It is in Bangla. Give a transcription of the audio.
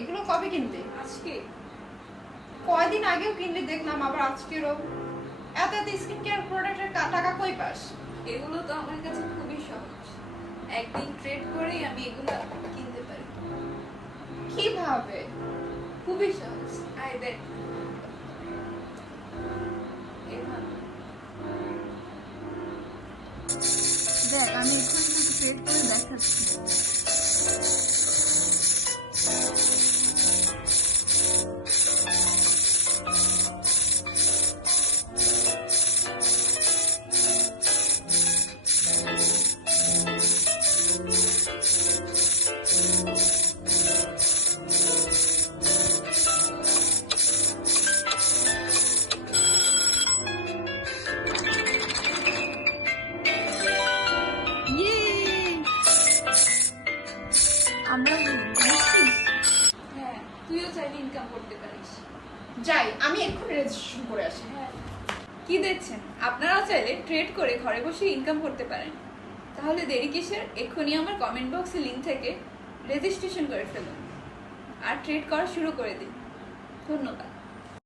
এগুলো কবে কিনলে? আজকে। কয়দিন আগেও কিনলে দেখলাম, আবার আজকেরও। এত এত স্কিন কেয়ার প্রোডাক্টের টাকা কই পাস? এগুলো তো আমার কাছে খুবই সহজ, একদিন ট্রেড করেই আমি এগুলো কিনতে পারি। কিভাবে? খুবই সহজ, আই দেখ এভাবে দেখ, আমি এখান থেকে ট্রেড করে দেখাচ্ছি। আমরা হ্যাঁ, তুইও চাইলে ইনকাম করতে পারিস। যাই, আমি এক্ষুনি রেজিস্ট্রেশন করে আসি। হ্যাঁ, কি দেখছেন? আপনারাও চাইলে ট্রেড করে ঘরে বসে ইনকাম করতে পারেন। তাহলে দেরি কিসের? এক্ষুনি আমার কমেন্ট বক্সে লিংক থেকে রেজিস্ট্রেশন করে ফেলুন আর ট্রেড করা শুরু করে দিন। ধন্যবাদ।